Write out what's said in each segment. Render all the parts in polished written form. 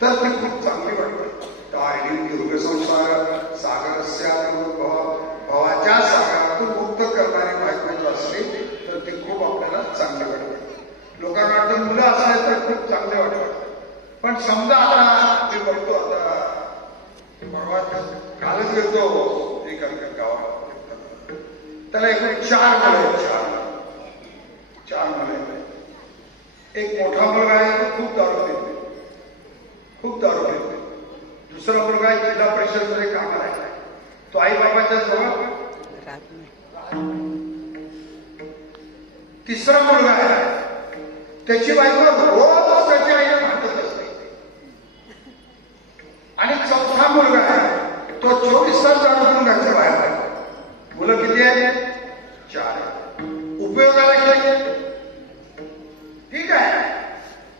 तर ती खूप चांगली वाटते. तारिणी दीर्घसंसार सागरस्या भवाच्या सागरातून मुक्त करणारी बायको असली तर ती खूप आपल्याला चांगली वाटते. लोकांना वाटतं मुलं असले तर खूप चांगले वाटतात. पण समजा आता मी बघतो आता कालच गेलो एका गावात, त्याला एक चार मुलं आहेत. एक मोठा मुलगा आहे तो खूप दारू पिते. दुसरा मुलगा आहे जिल्हा परिषदमध्ये कामाला आहे, तो आई बाबाच्या जवळ. तिसरा मुलगा आहे त्याची बायको रोज त्याची आई भांडत असते. आणि चौथा मुलगा आहे तो 24 तास दारू पिऊन घरच्या बाहेर आहे. मुलं किती आहेत? 4. उपयोगाला किती? ठीक आहे,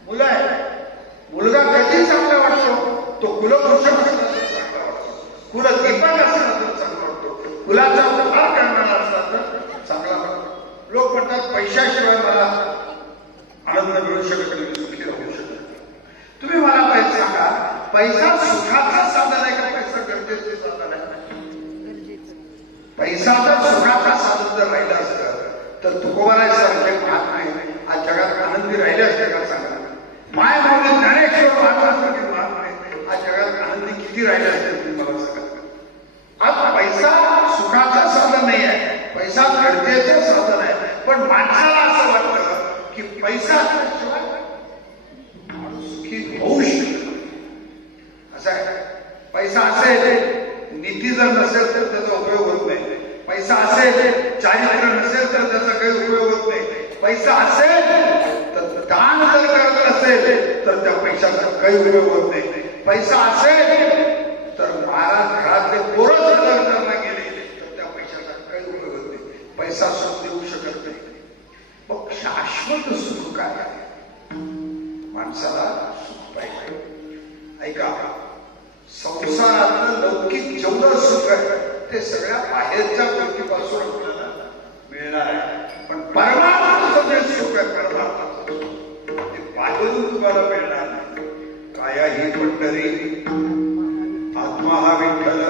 मुलं आहे. मुलगा कधी चांगला वाटतो? तो कुलभूषण चांगला वाटतो, कुलदीपक असला तर चांगला वाटतो, कुलाचा उद्धार करणारा असला तर चांगला वाटतो. लोक म्हणतात पैशाशिवाय मला आनंद मिळू शकत नाही, सुखी राहू शकत नाही. तुम्ही मला पैसा सांगा, पैसा सुखाचा साधन आहे का पैसा गरजेचे साधन आहे? पैसा जर सुखाचा साधन जर राहिला असतं तर तुकोबारासारखे महात्मे आज जगात आनंदी राहिले असते का? सांगा. माय भावने ज्ञानेश्वर महात्मासारखे महात्मे आज जगात आनंदी किती राहिले असते तुम्ही मला सांगा. आज पैसा सुखाचं साधन नाही आहे, पैसा गरजेचं साधन आहे. पण माणसाला असं वाटतं की पैसा असल्याशिवाय माणूस सुखी होऊ शकतो. असं आहे. पैसा असेल, नीती जर नसेल तर त्याचा उपयोग होत नाही. पैसा असेल, चारित्र्य नसेल तर त्याचा काही उपयोग होत नाही. पैसा असेल तर दान जर करत नसेल तर त्या पैशाचा काही उपयोग होत नाही. पैसा असेल तर महाराज घरातले पोरं जर लग्नाला गेले तर त्या पैशाचा काही उपयोग होत नाही. पैसा सुख देऊ शकत नाही. मग शाश्वत सुख काय आहे? माणसाला सुख पाहिजे. ऐका, संसारातलं लौकिक जेवढं सुख आहे ते सगळ्या बाहेरच्या गोष्टीपासून आपल्याला मिळणार आहे. पण परमार्थाचं जे सुख आहे, परमार्थाचं ते बाहेरून तुम्हाला मिळणार नाही. काया ही पंढरी, आत्मा हा विठ्ठल,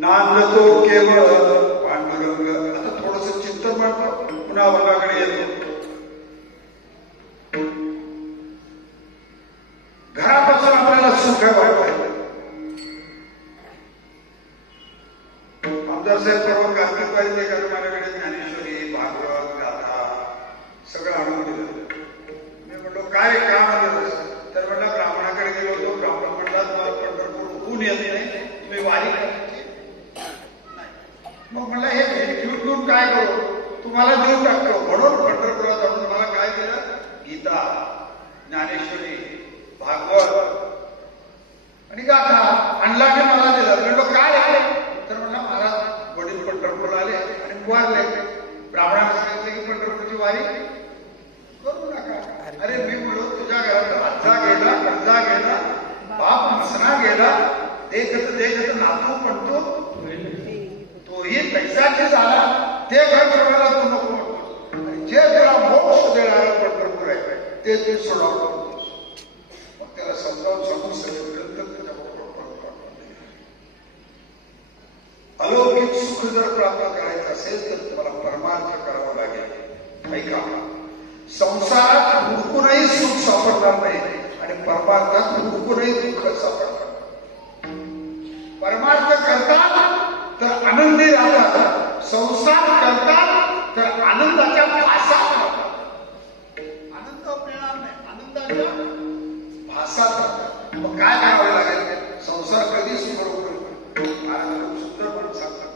नांदतो केवळ पांडुरंग. आता थोडस चिंतन वाटतं, पुन्हा वर्गाकडे येतो. घरापासून आपल्याला सुख वाटतं. आमदार साहेब परवा कार्तिक वारीचे कारण माझ्याकडे ज्ञानेश्वरी, भागवत, गाथा सगळं आणून दिलं. मी म्हटलो काय काम आलं? तर म्हटलं ब्राह्मणाकडे गेलो होतो. ब्राह्मण म्हटला तुम्हाला पंढरपूर ऊन येत नाही, तुम्ही वारी करायची. मग म्हटलं हे भेट घेऊन काय करू? तुम्हाला देऊ टाकतो. म्हणून पंढरपुरात जाऊन तुम्हाला काय दिलं? गीता, ज्ञानेश्वरी, भागवत आणि गाथा आणला आणि मला दिलं. म्हणलो काय आहे? तर म्हणला महाराज वडील पंढरपूरला आले आणि वारले. ब्राह्मणाने सांगितलं की पंढरपूरची वारी करू नका. अरे मी म्हणलो तुझ्या घरात आजा गेला, कर्जा गेला, बाप मसना गेला, देखत देखत नातू म्हणतो तोही पैशाची झाला. ते घर सोडायला तू नको म्हणतोस. आणि जे तुला मोक्ष देणारा पंढरपूर आहे ते तू सोडावं. मग त्याला समजावून सांगून सगळे अलौकिक सुख जर प्राप्त करायचं असेल तर तुम्हाला परमार्थ करावा लागेल. ऐका, संसारात हुडकूनही सुख सापडणार नाही आणि परमार्थात हुडकूनही दुःख सापडणार. परमार्थ करतात तर आनंदी राहतात, संसार करतात तर आनंदाच्या भासात राहतात. आनंद मिळणार नाही, आनंदाच्या भासात राहतात. मग काय करावे लागेल? संसार कधी सुरू होईल? सुंदर पण सांगतात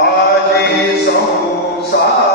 आजी संसार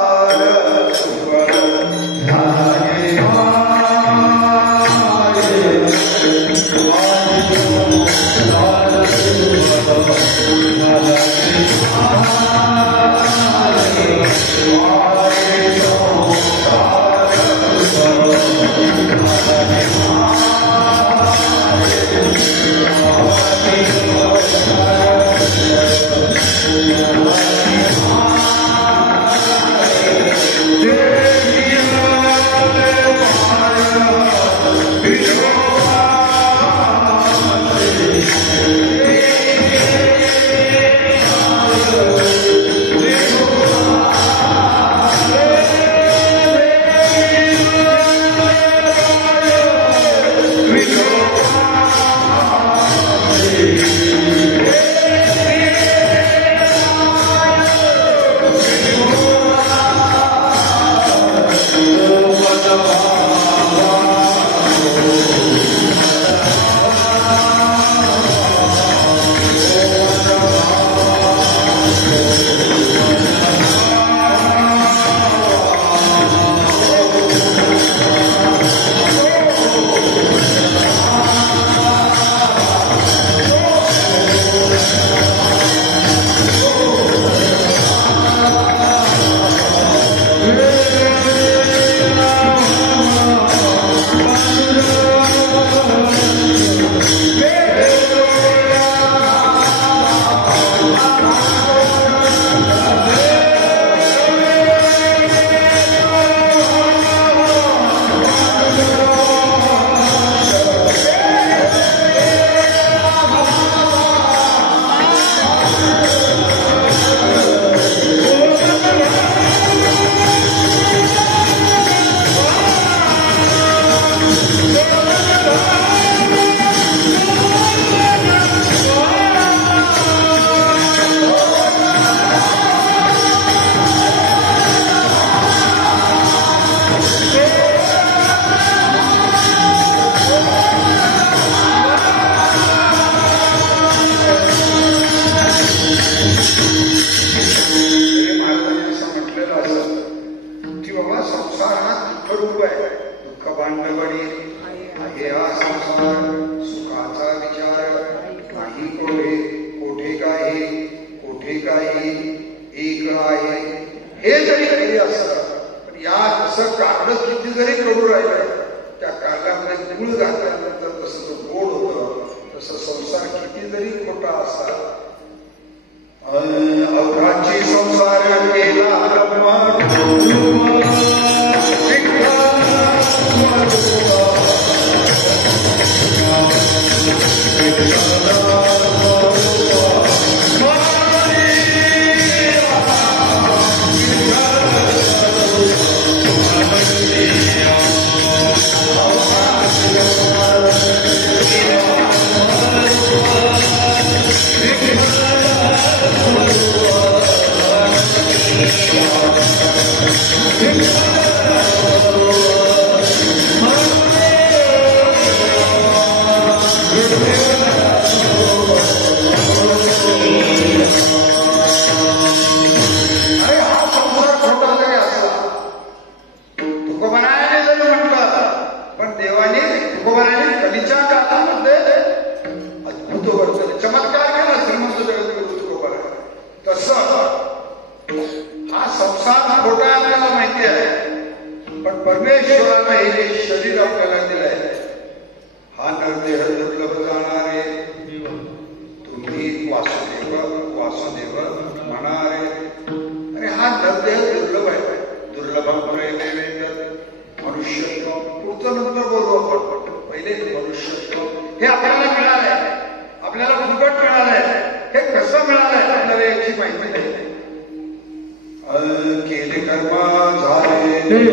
रूप आहे. दुःख भांडवडी आहे हा संसार, सुखाचा विचार नाही कोठे, कोठे काही एक आहे. हे जरी खरे असलं पण या तसं कागद किती जरी कडू राहिलं, त्या कागदामध्ये गुळ घातल्यानंतर तसं तो गोड होतं. तसं संसार किती जरी खोटा असला, अवघाची संसार केला झाले